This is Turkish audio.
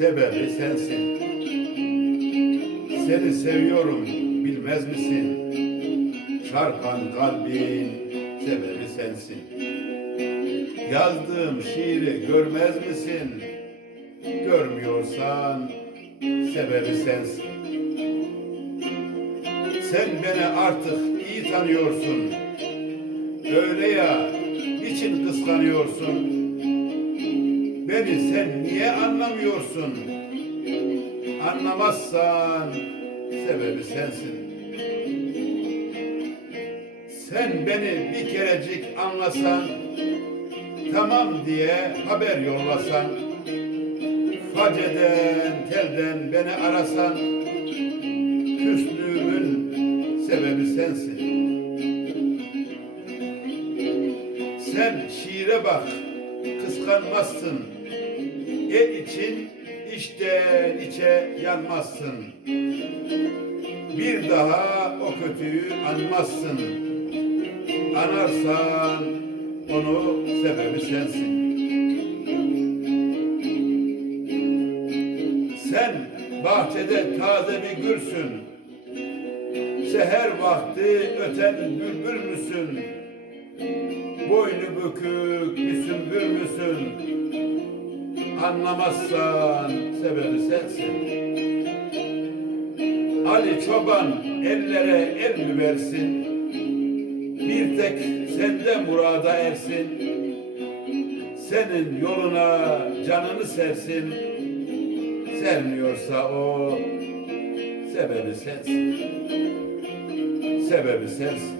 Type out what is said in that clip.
sebebi sensin. Seni seviyorum bilmez misin? Çarpan kalbin sebebi sensin. Yazdığım şiiri görmez misin? Görmüyorsan sebebi sensin. Sen beni artık iyi tanıyorsun. Öyle ya, niçin kıskanıyorsun? Beni sen niye anlamıyorsun? Anlamazsan sebebi sensin. Sen beni bir kerecik anlasan, tamam diye haber yollasan, faceden, telden beni arasan, küslüğümün sebebi sensin. Sen şiire bak, kıskanmazsın. El için içten içe yanmazsın. Bir daha o kötüyü anmazsın. Anarsan onu sebebi sensin. Sen bahçede taze bir gülsün. Seher vakti öten bülbül müsün? Boynu bükük bir sümbül müsün? Anlamazsan sebebi sensin. Ali Çoban ellere el mi versin? Bir tek sende murada ersin. Senin yoluna canını sersin. Sermiyorsa o sebebi sensin. Sebebi sensin.